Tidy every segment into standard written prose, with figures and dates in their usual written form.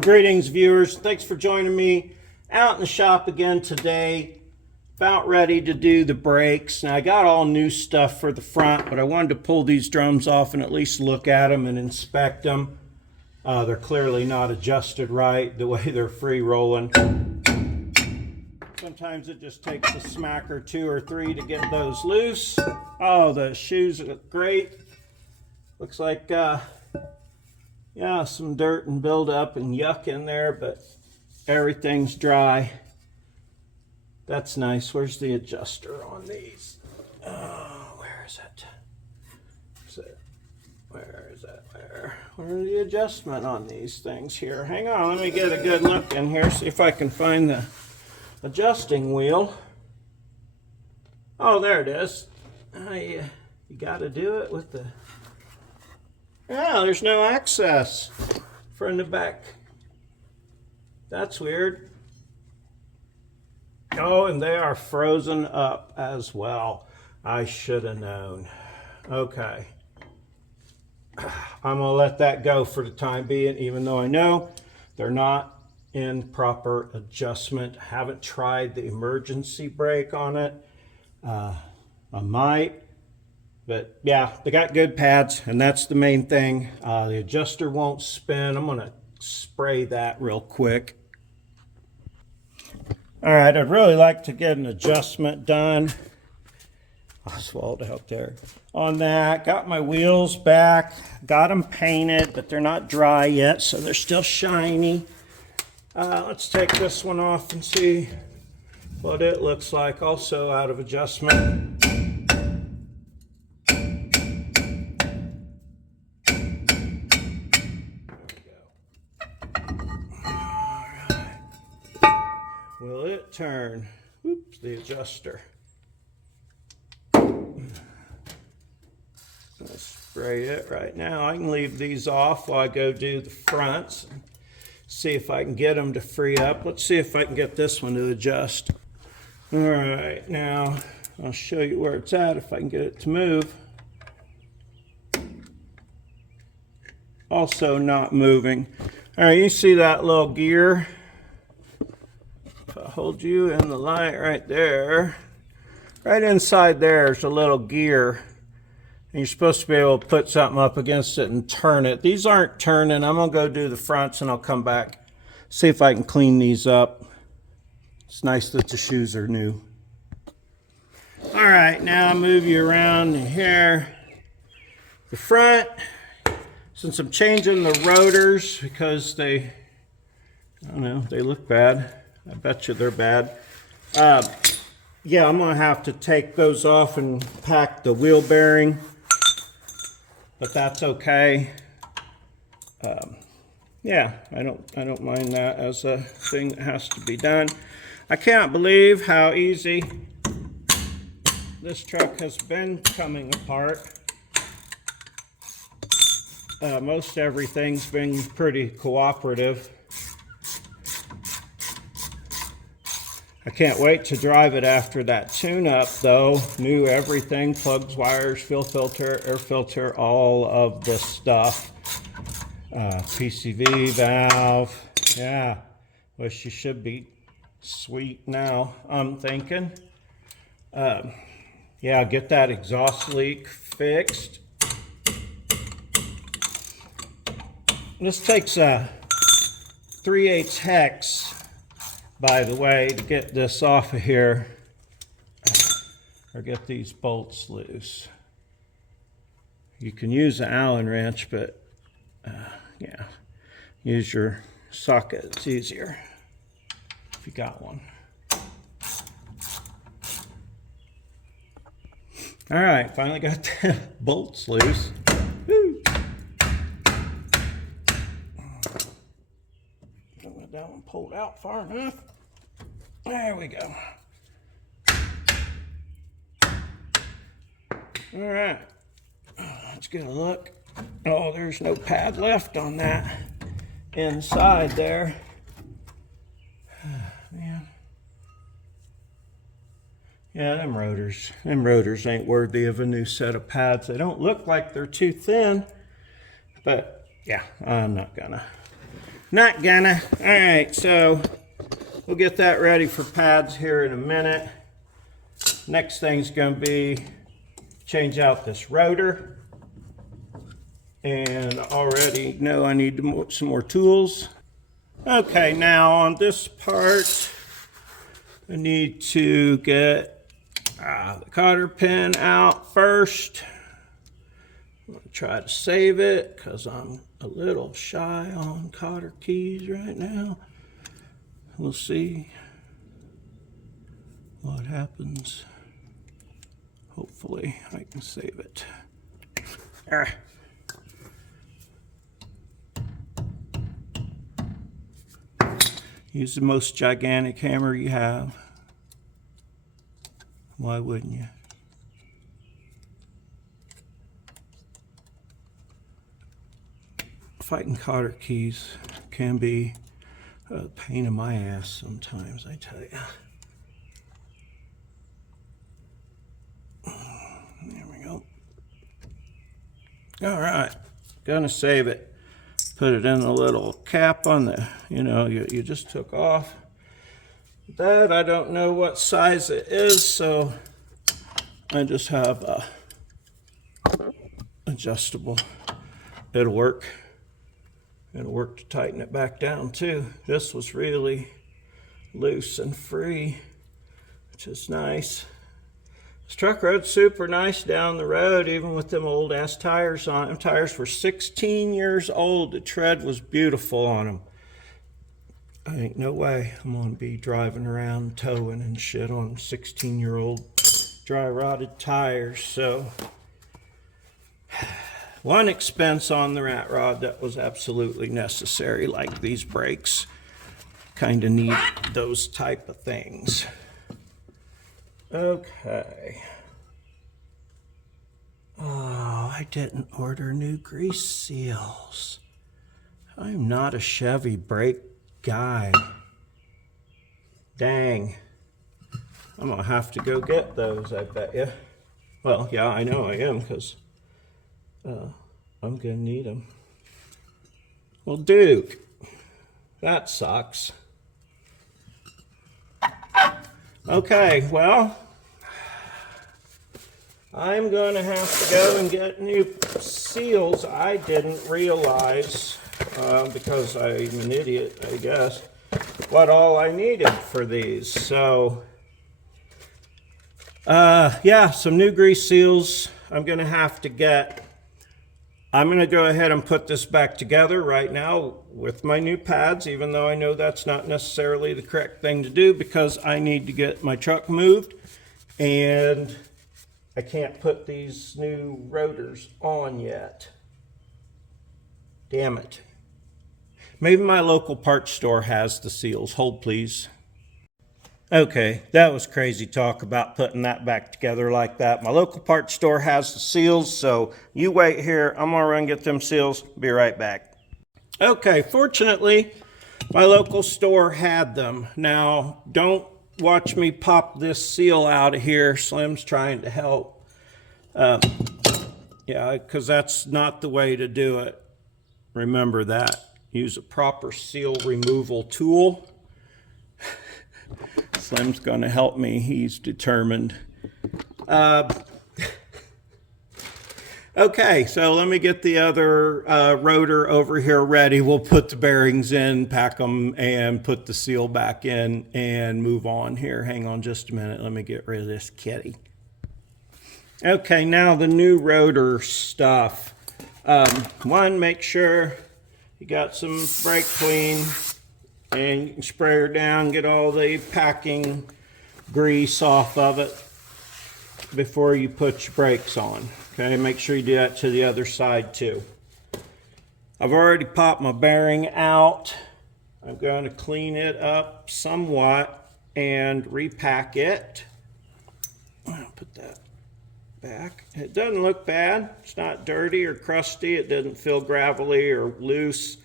Greetings, viewers. Thanks for joining me out in the shop again today. About ready to do the brakes. Now, I got all new stuff for the front, but I wanted to pull these drums off and at least look at them and inspect them. They're clearly not adjusted right the way they're free rolling. Sometimes it just takes a smack or two or three to get those loose. Oh, the shoes look great. Looks like yeah, some dirt and buildup and yuck in there, but everything's dry. That's nice. Where's the adjuster on these? Oh, where is it? Where is that? Where's the adjustment on these things here? Hang on, let me get a good look in here, see if I can find the adjusting wheel. Oh, there it is. You got to do it with the... Yeah, there's no access front and back. That's weird. Oh, and they are frozen up as well. I should have known. Okay. I'm going to let that go for the time being, even though I know they're not in proper adjustment. Haven't tried the emergency brake on it. I might. But yeah, they got good pads, and that's the main thing. The adjuster won't spin. I'm going to spray that real quick. All right, I'd really like to get an adjustment done. Oswald out there. On that, got my wheels back. Got them painted, but they're not dry yet, so they're still shiny. Let's take this one off and see what it looks like. Also out of adjustment. Will it turn? Oops, the adjuster. Let's spray it right now. I can leave these off while I go do the fronts. See if I can get them to free up. Let's see if I can get this one to adjust. All right, now I'll show you where it's at if I can get it to move. Also not moving. All right, you see that little gear? Hold you in the light right there. Right inside there's a little gear. And you're supposed to be able to put something up against it and turn it. These aren't turning. I'm going to go do the fronts and I'll come back. See if I can clean these up. It's nice that the shoes are new. All right, now I'll move you around here. The front, since I'm changing the rotors because they, I don't know, they look bad. I bet you they're bad. Yeah, I'm going to have to take those off and pack the wheel bearing, but that's okay. Yeah, I don't mind that as a thing that has to be done. I can't believe how easy this truck has been coming apart. Most everything's been pretty cooperative. I can't wait to drive it after that tune-up, though. New everything, plugs, wires, fuel filter, air filter, all of this stuff. PCV, valve, yeah. Wish you should be sweet now, I'm thinking. Yeah, get that exhaust leak fixed. This takes a 3/8 hex. By the way, to get this off of here, or get these bolts loose, you can use an Allen wrench, but yeah, use your socket. It's easier if you got one. All right, finally got the bolts loose. Woo. Don't get that one pulled out far enough. There we go. All right, let's get a look. Oh, there's no pad left on that inside there. Man. Yeah, them rotors ain't worthy of a new set of pads. They don't look like they're too thin, but yeah, I'm not gonna Not gonna. All right, so we'll get that ready for pads here in a minute. Next thing's gonna be change out this rotor. And I already know I need some more tools. Okay, now on this part, I need to get the cotter pin out first. I'm gonna try to save it because I'm a little shy on cotter keys right now. We'll see what happens. Hopefully I can save it. Use the most gigantic hammer you have. Why wouldn't you? Fighting cotter keys can be a pain in my ass sometimes, I tell you. There we go. All right, gonna save it. Put it in the little cap on the, you just took off. That, I don't know what size it is, so I just have a adjustable. It'll work. It'll work to tighten it back down too. This was really loose and free, which is nice. This truck rode super nice down the road, even with them old ass tires on it. Them tires were 16 years old. The tread was beautiful on them. I ain't no way I'm gonna be driving around towing and shit on 16-year-old dry rotted tires. So one expense on the rat rod that was absolutely necessary, like these brakes. Kind of need those type of things. Okay. Oh, I didn't order new grease seals. I'm not a Chevy brake guy. Dang. I'm gonna have to go get those, I bet you. Well, yeah, I know I am, because I'm gonna need them. Well, Duke, that sucks. Okay, well, I'm gonna have to go and get new seals. I didn't realize, because I'm an idiot, I guess, what all I needed for these. So, yeah, some new grease seals I'm gonna have to get. I'm gonna go ahead and put this back together right now with my new pads, even though I know that's not necessarily the correct thing to do because I need to get my truck moved and I can't put these new rotors on yet. Damn it. Maybe my local parts store has the seals. Hold please. Okay, that was crazy talk about putting that back together like that. My local parts store has the seals, so you wait here. I'm gonna run get them seals. Be right back. Okay, fortunately, my local store had them. Now, don't watch me pop this seal out of here. Slim's trying to help. Yeah, because that's not the way to do it. Remember that. Use a proper seal removal tool. Slim's going to help me. He's determined. Okay, so let me get the other rotor over here ready. We'll put the bearings in, pack them, and put the seal back in and move on here. Hang on just a minute. Let me get rid of this kitty. Okay, now the new rotor stuff. One, make sure you got some brake clean. And you can spray her down, get all the packing grease off of it before you put your brakes on. Okay, make sure you do that to the other side too. I've already popped my bearing out. I'm going to clean it up somewhat and repack it. I'll put that back. It doesn't look bad. It's not dirty or crusty. It doesn't feel gravelly or loose.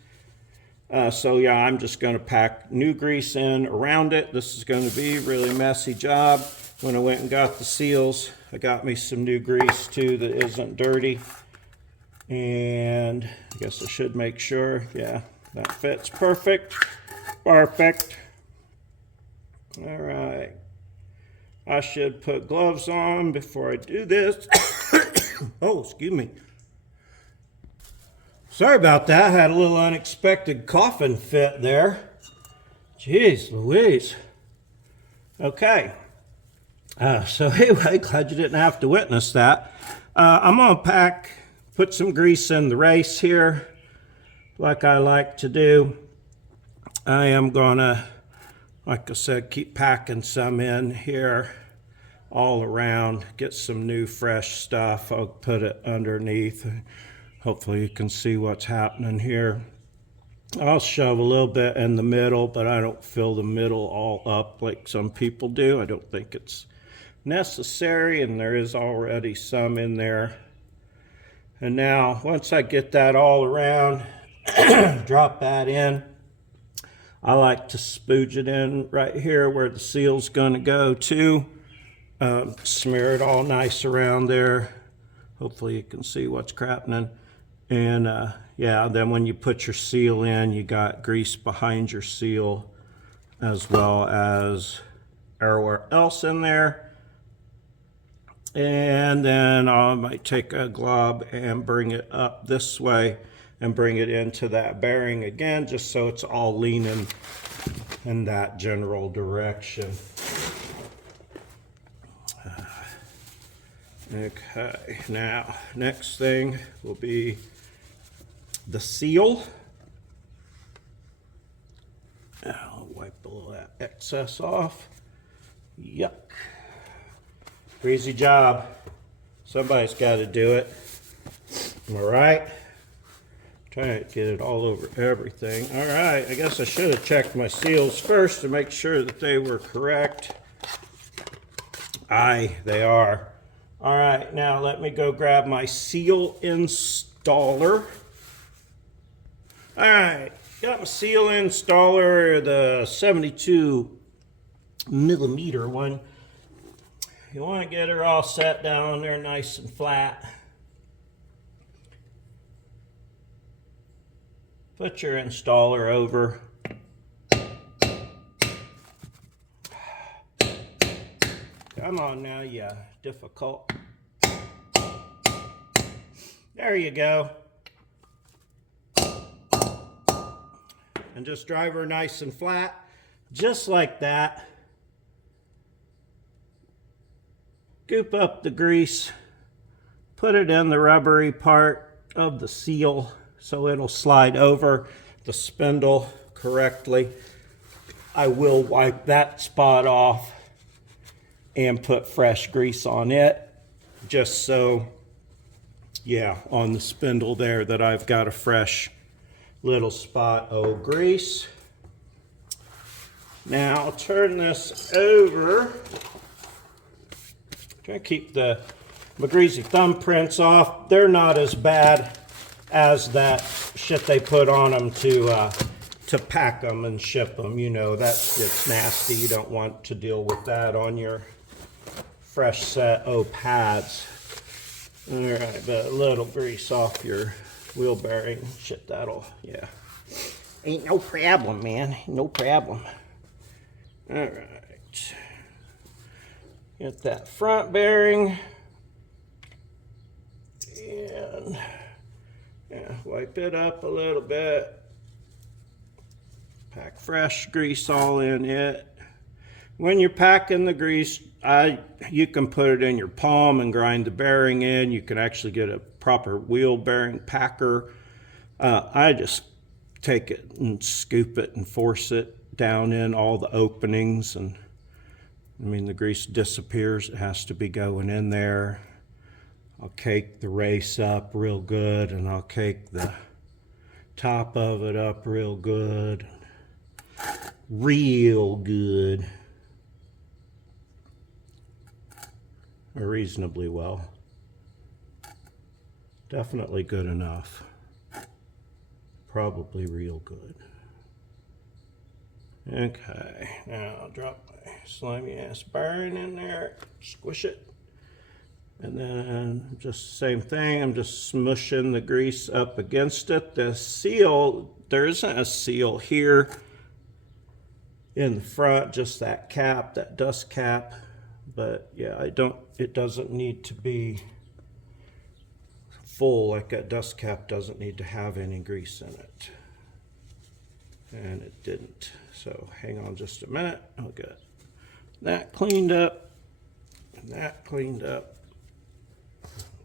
So yeah, I'm just going to pack new grease in around it. This is going to be a really messy job. When I went and got the seals, I got me some new grease too that isn't dirty. And I guess I should make sure, yeah, That fits perfect. Perfect. All right. I should put gloves on before I do this. Oh, excuse me. Sorry about that. I had a little unexpected coughing fit there. Jeez Louise. Okay. So anyway, glad you didn't have to witness that. I'm going to put some grease in the race here, like I like to do. I am going to, like I said, keep packing some in here all around, get some new fresh stuff. I'll put it underneath. Hopefully you can see what's happening here. I'll shove a little bit in the middle, but I don't fill the middle all up like some people do. I don't think it's necessary, and there is already some in there. And now, once I get that all around, drop that in. I like to spooge it in right here where the seal's going to go too. Smear it all nice around there. Hopefully you can see what's happening. And yeah, then when you put your seal in, you got grease behind your seal as well as everywhere else in there. And then I might take a glob and bring it up this way and bring it into that bearing again, just so it's all leaning in that general direction. Okay, now next thing will be the seal. I'll wipe all that excess off. Yuck. Crazy job. Somebody's got to do it. Am I right? Trying to get it all over everything. All right, I guess I should have checked my seals first to make sure that they were correct. Aye, they are. All right, now let me go grab my seal installer. All right, got my seal installer, the 72 millimeter one. You want to get her all set down there nice and flat. Put your installer over. Come on now, you difficult. There you go. And just drive her nice and flat, just like that. Scoop up the grease, put it in the rubbery part of the seal so it'll slide over the spindle correctly. I will wipe that spot off and put fresh grease on it, just so, yeah, on the spindle there that I've got a fresh little spot of grease. Now I'll turn this over. Try to keep my greasy thumbprints off. They're not as bad as that shit they put on them to pack them and ship them. You know, it's nasty. You don't want to deal with that on your fresh set of pads. All right, but a little grease off your wheel bearing. Shit, yeah. Ain't no problem, man. No problem. All right. Get that front bearing. And yeah, wipe it up a little bit. Pack fresh grease all in it. When you're packing the grease, you can put it in your palm and grind the bearing in. You can actually get a proper wheel bearing packer. I just take it and scoop it and force it down in all the openings, and I mean, the grease disappears. It has to be going in there. I'll cake the race up real good, and I'll cake the top of it up real good. Real good. Or reasonably well. Definitely good enough. Probably real good. Okay, now I'll drop my slimy ass bearing in there, squish it. And then just the same thing, I'm just smushing the grease up against it. The seal, there isn't a seal here in the front, just that cap, that dust cap. But yeah, it doesn't need to be full, like that dust cap doesn't need to have any grease in it. And it didn't. So hang on just a minute, I'll get that cleaned up and that cleaned up.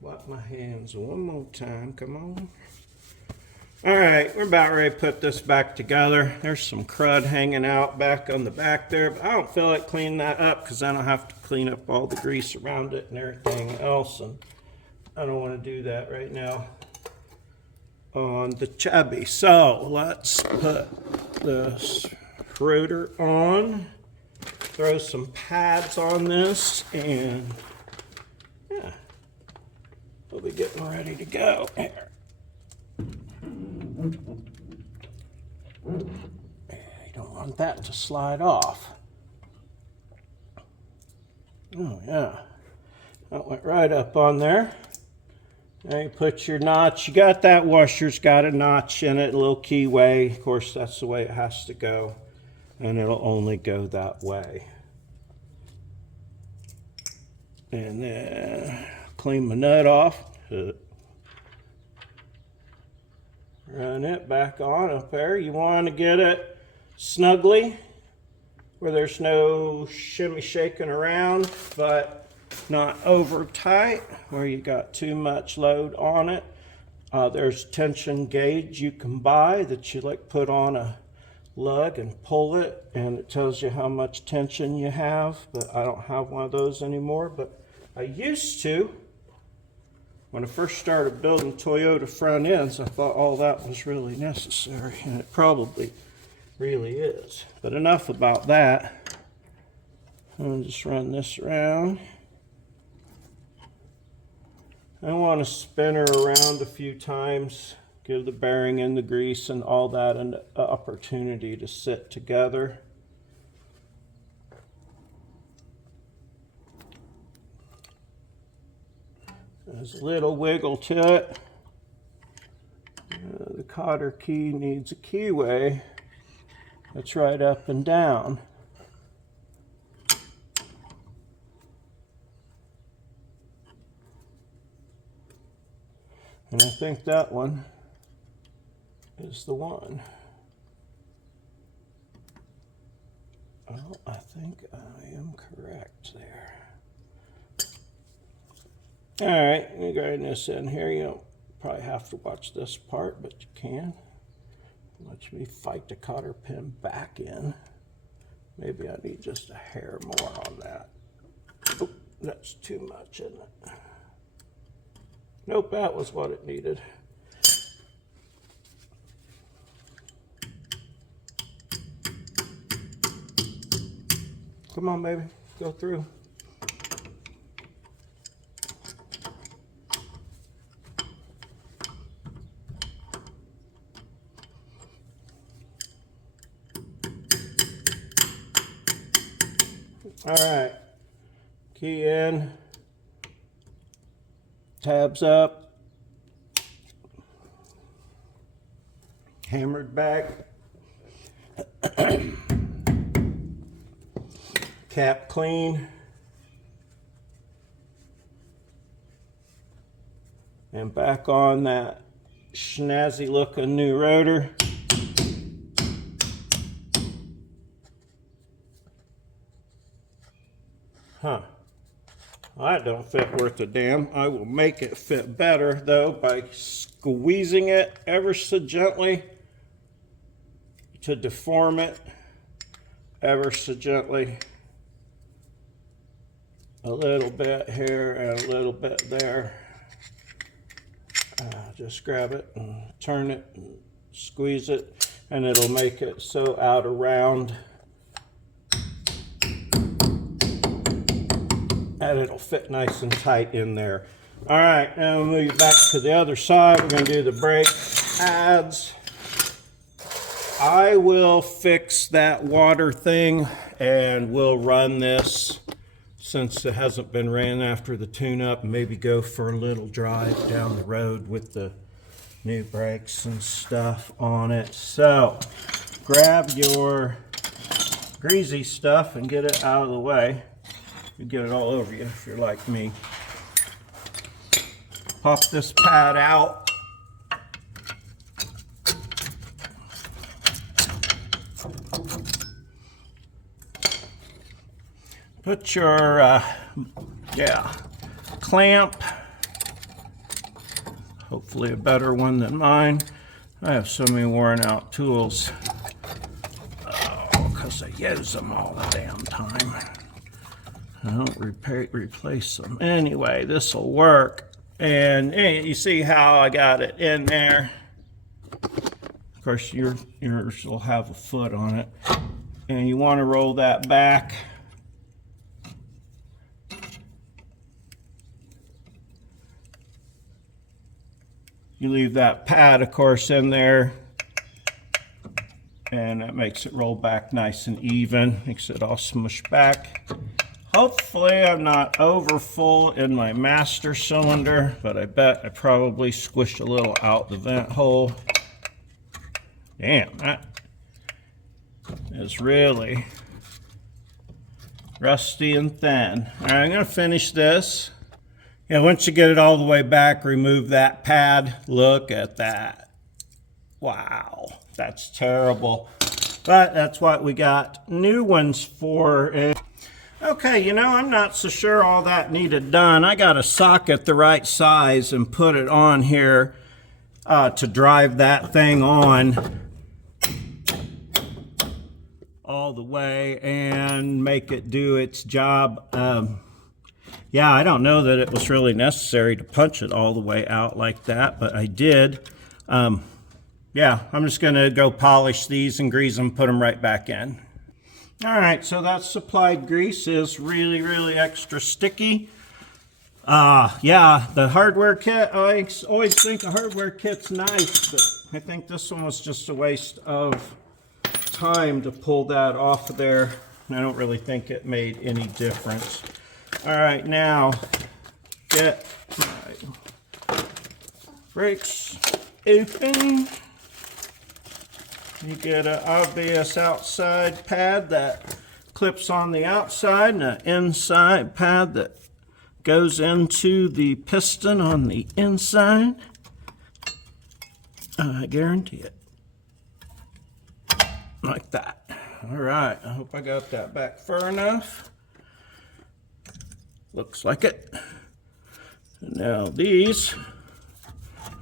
Wipe my hands one more time, come on. All right, we're about ready to put this back together. There's some crud hanging out back on the back there, but I don't feel like cleaning that up because then I'll have to clean up all the grease around it and everything else, and I don't want to do that right now on the Chevy. So let's put this rotor on, throw some pads on this, and yeah, we'll be getting ready to go. Here. You don't want that to slide off. Oh yeah, that went right up on there. Now you put your notch. You got that washer's got a notch in it, a little keyway. Of course, that's the way it has to go, and it'll only go that way. And then clean my nut off. Run it back on up there. You want to get it snugly where there's no shimmy shaking around, but not over tight where you got too much load on it. There's tension gauge you can buy that you like put on a lug and pull it, and it tells you how much tension you have, but I don't have one of those anymore, but I used to. When I first started building Toyota front ends, I thought all that was really necessary, and it probably really is. But enough about that. I'll just run this around. I want to spin her around a few times, give the bearing and the grease and all that an opportunity to sit together. There's a little wiggle to it. The cotter key needs a keyway that's right up and down. And I think that one is the one. Oh, I think I am correct there. All right, let me grind this in here. You don't probably have to watch this part, but you can. Let me fight the cotter pin back in. Maybe I need just a hair more on that. Oh, that's too much, isn't it? Nope, that was what it needed. Come on, baby, go through. All right, key in, tabs up, hammered back, cap clean, and back on that snazzy looking new rotor. Huh. Well, that don't fit worth a damn. I will make it fit better, though, by squeezing it ever so gently to deform it ever so gently. A little bit here and a little bit there. Just grab it and turn it and squeeze it, and it'll make it so out of round and it'll fit nice and tight in there. All right, now we'll move back to the other side. We're going to do the brake pads. I will fix that water thing and we'll run this since it hasn't been ran after the tune-up, maybe go for a little drive down the road with the new brakes and stuff on it. So grab your greasy stuff and get it out of the way. You get it all over you if you're like me. Pop this pad out. Put your clamp, hopefully a better one than mine. I have so many worn out tools because I use them all the damn time. I don't replace them. Anyway, this will work. And you see how I got it in there. Of course, yours will have a foot on it. And you want to roll that back. You leave that pad, of course, in there, and that makes it roll back nice and even, makes it all smush back. Hopefully I'm not over full in my master cylinder, but I bet I probably squished a little out the vent hole. Damn, that is really rusty and thin. All right, I'm gonna finish this. Yeah, once you get it all the way back, remove that pad. Look at that. Wow, that's terrible. But that's what we got new ones for. Okay, you know, I'm not so sure all that needed done. I got a socket the right size and put it on here to drive that thing on all the way and make it do its job. Yeah, I don't know that it was really necessary to punch it all the way out like that, but I did. Yeah, I'm just gonna go polish these and grease them, put them right back in. All right, so that supplied grease is really, really extra sticky. Yeah, the hardware kit, I always think a hardware kit's nice, but I think this one was just a waste of time to pull that off of there. I don't really think it made any difference. All right, now get my brakes open. You get an obvious outside pad that clips on the outside and an inside pad that goes into the piston on the inside. I guarantee it. Like that. All right, I hope I got that back far enough. Looks like it. Now these,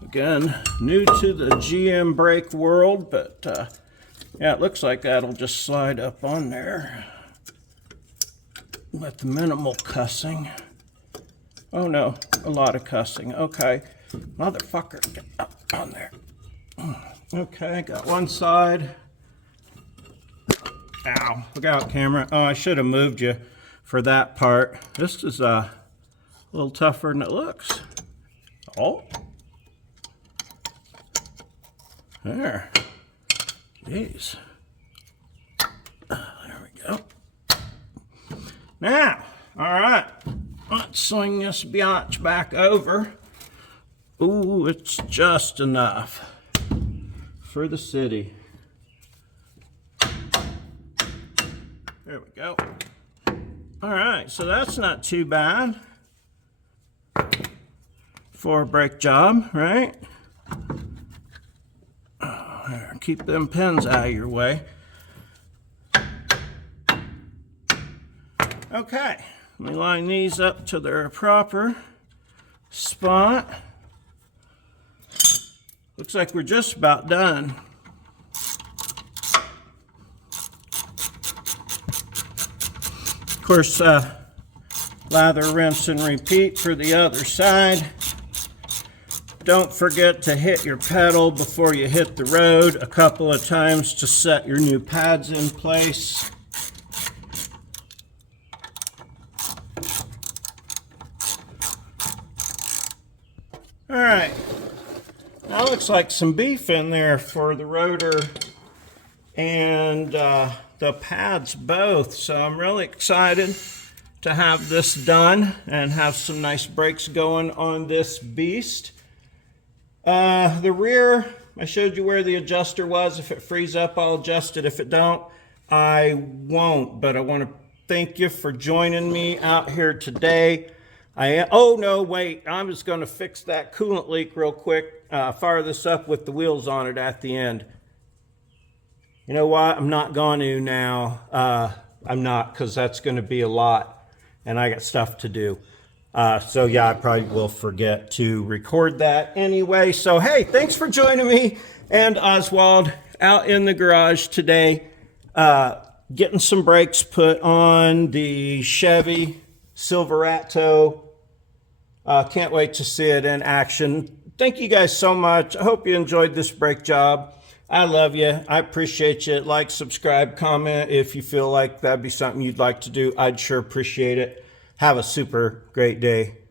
again, new to the GM brake world, but yeah, it looks like that'll just slide up on there with minimal cussing. Oh no, a lot of cussing. Okay, motherfucker, get up on there. Okay, got one side. Ow, look out, camera. Oh, I should have moved you for that part. This is a little tougher than it looks. Oh. There. Jeez. There we go. Now, all right. Let's swing this biatch back over. Ooh, it's just enough for the city. There we go. All right, so that's not too bad for a brake job, right? There, keep them pins out of your way. Okay, let me line these up to their proper spot. Looks like we're just about done. Of course, lather, rinse, and repeat for the other side. Don't forget to hit your pedal before you hit the road a couple of times to set your new pads in place. All right, that looks like some beef in there for the rotor and the pads both, so I'm really excited to have this done and have some nice brakes going on this beast. The rear, I showed you where the adjuster was. If it frees up, I'll adjust it. If it don't, I won't. But I want to thank you for joining me out here today. Oh no, wait, I'm just going to fix that coolant leak real quick. Fire this up with the wheels on it at the end. You know what? I'm not going to now. I'm not, because that's going to be a lot, and I got stuff to do. So yeah, I probably will forget to record that anyway. So hey, thanks for joining me and Oswald out in the garage today, getting some brakes put on the Chevy Silverado. Can't wait to see it in action. Thank you guys so much. I hope you enjoyed this brake job. I love you. I appreciate you. Like, subscribe, comment if you feel like that'd be something you'd like to do. I'd sure appreciate it. Have a super great day.